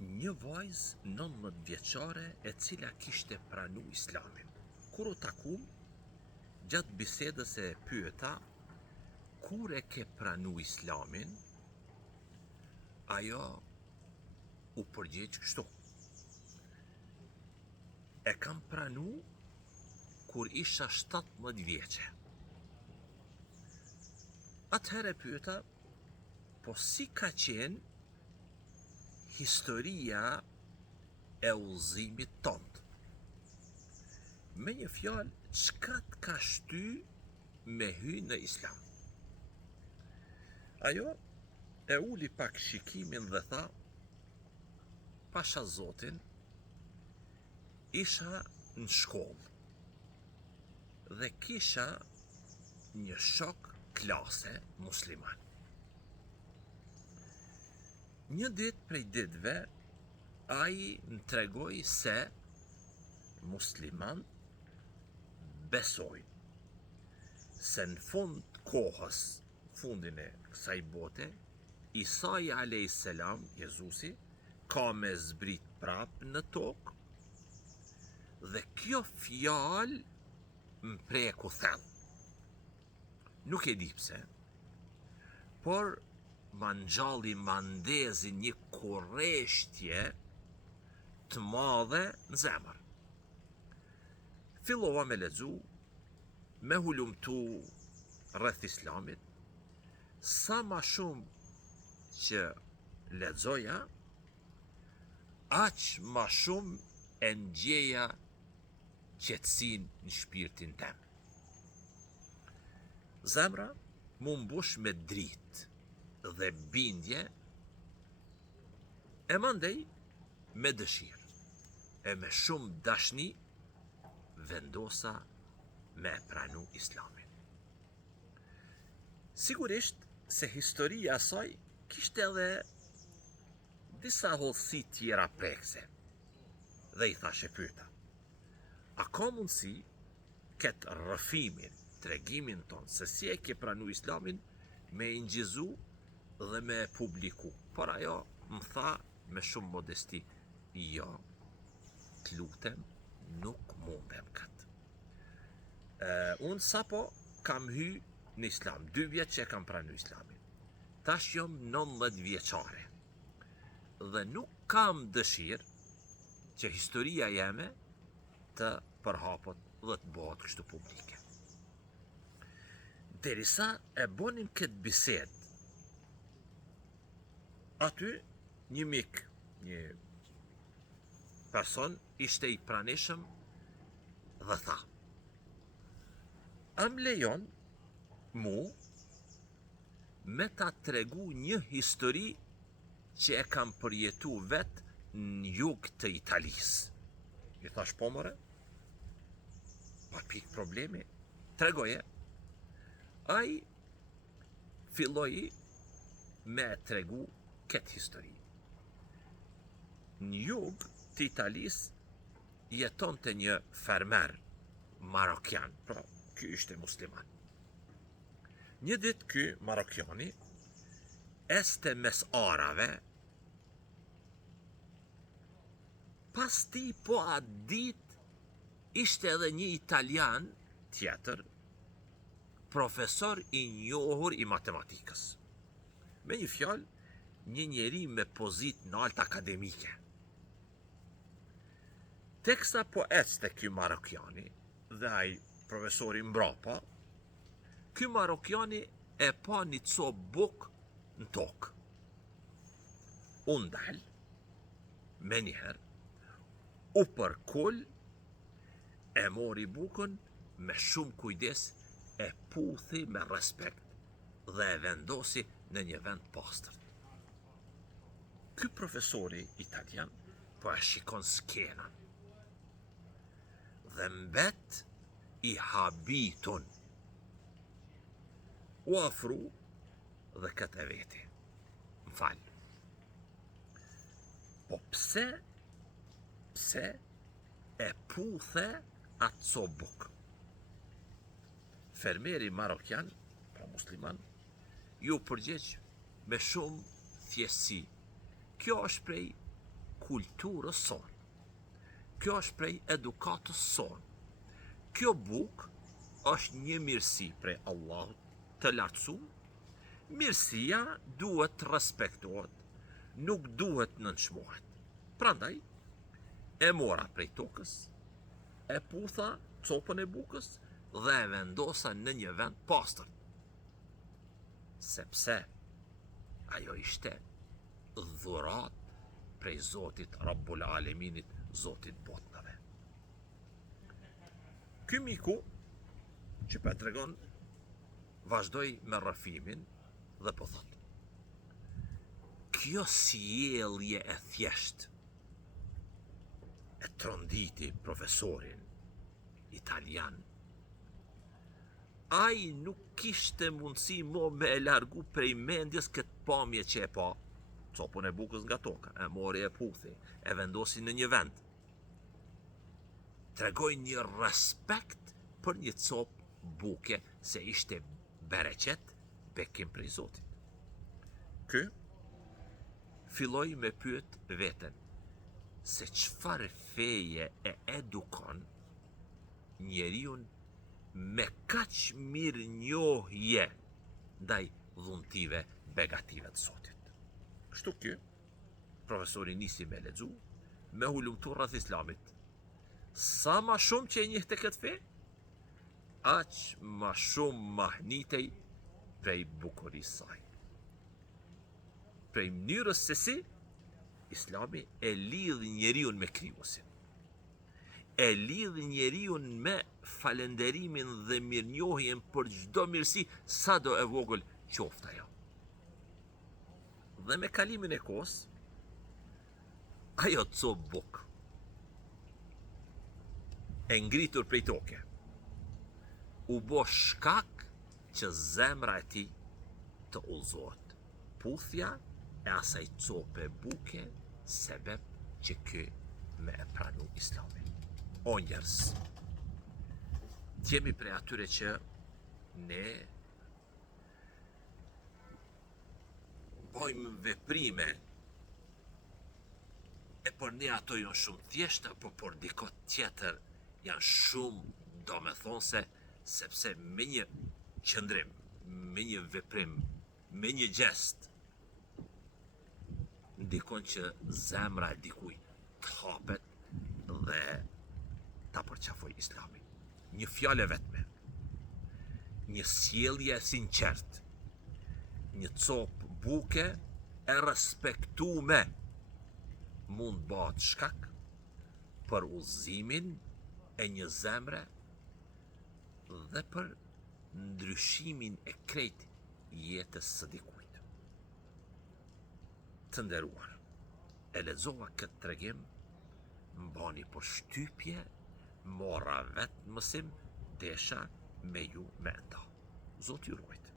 një vajzë 19 vjeçare e cila kishte pranu islamin. Kur u takum, gjatë bisedës e pyeta, kur e ke pranu islamin, ajo u përgjigj kështu. E kam pranu kur isha 17 vjeçe. Atëherë pyeta, po si ka qenë historia e udhëzimit tënd? Me një fjalë, çka të ka shty me hy në islam? Ajo e uli pak shikimin dhe tha, pasha Zotin, isha në shkollë dhe kisha një shok klase musliman. Një ditë prej ditëve, ai më tregoi se musliman besojnë se në fund kohës, fundin e kësaj bote, Isai a.s. Jezusi, ka me zbrit prap në tokë, dhe kjo fjalë më preku thellë. Nuk e di pse, por ma ngjalli, ma ndezi një kurreshtje të madhe në zemër. Fillova me lexu, me hulumtu rreth islamit, sa ma shumë që lexoja, aq ma shumë e ndjeja qetësinë në shpirtin tem. Zemra mu mbush me dritë dhe bindje, e mandej me dëshirë, e me shumë dashni vendosa me pranu islamin. Sigurisht se historia e saj kishte edhe disa hollësi tjera prekse. Dhe i thashe pyeta, a ka mundësi këtë rrëfimin, tregimin ton se si e ke pranu islamin, me ingjizu dhe me publiku? Por ajo më tha me shumë modesti, jo, të lutem, nuk mundem këtë. Unë sapo kam hy në islam, 2 vjetë që e kam pranu islamin. Tash jom 19 vjeçare dhe nuk kam dëshirë që historia jeme të përhapot dhe të bëhet kështu publike. Derisa e bonin këtë bisedë, aty një mik, një person ishte i pranishëm dhe tha, am lejon mu me ta tregu një histori që e kam përjetu vetë në jug të Italisë. I thash, po more, pa pik problemi, tregoje. Ai filloi me tregu këtë histori. Në jug të Italisë jetonte një fermer marokjan, pra ky ishte musliman. Një ditë ky marokjani este mes arave, pas ti po atë ditë ishte edhe një italian tjetër, profesor i njohur i matematikës. Me një fjalë, një njeri me pozitë naltë akademike. Teksa po ecte ky marokjani dhe ai profesori mbrapa, ky marokjani e pa një copë bukë në tokë. Unë dal, me njëherë, u përkull, e mori bukën me shumë kujdes, e puthi me respekt dhe e vendosi në një vend pastërt. Ky profesori italian po e shikon skenën dhe mbet i habitun. U afru dhe këtë e veti. M'fal. Po pse e puthe atë sobuk? Fermeri marokjan, pra musliman, ju përgjigj me shumë thjeshtësi. Kjo është prej kulturës sonë. Kjo është prej edukatës sonë. Kjo bukë është një mirësi prej Allahut të lartësuar. Mirësia duhet të respektohet, nuk duhet nënçmohet. Prandaj, e mora prej tokës, e putha copën e bukës dhe e vendosa në një vend pastër. Sepse ajo ishte dhurat prej Zotit Rabbul Aleminit, Zotit botëve. Ky miku që po tregon vazhdoi me rrëfimin dhe po thot: kjo sjellje e thjesht e tronditi profesorin italian. Ai nuk kishte mundësi mo me e largu prej mendjes këtë pamje që e pa, copën e bukës nga toka, e mori e puthi, e vendosi në një vend. Tregoj një respekt për një copë buke se ishte bereqet, bekim prej Zotit. Ky filloi me pyet veten se çfarë feje e edukon njeriu me kaq mirë njohje ndaj dhuntive begative të Zotit. Kështu ky profesori nisi me lexu, me hulumtu rreth Islamit. Sa ma shumë që e njihte këtë fe, aq ma shumë mahnitej prej bukurisë saj. Prej mënyrës se si Islami e lidh njeriu me krijuesin. E lidh njeriu me falenderimin dhe mirënjohjen për çdo mirësi, sado e vogël qoftë ajo. Dhe me kalimin e kohës, ajo copë bukë e ngritur prej toke u bo shkak që zemra e tij të udhëzohet. Puthja e asaj cope buke sebeb që ky me e pranu Islamin. O njerëz, jemi prej atyre që ne bojmë veprime e për ne ato janë shumë thjeshta, por për dikot tjetër janë shumë domethënëse, sepse me një qëndrim, me një veprim, me një gest, ndikon që zemra e dikujt të hapet dhe ta përqafoj Islamin. Një fjalë vetme, një sjellje e sinqert, një copë buke e respektume mund bëhet shkak për udhëzimin e një zemre dhe për ndryshimin e krejt jetës së dikujt. Të nderuar, e lexova këtë tregim, mbani përshtypje, mora vetë mësim, desha me ju me enda. Zoti ju ruajt.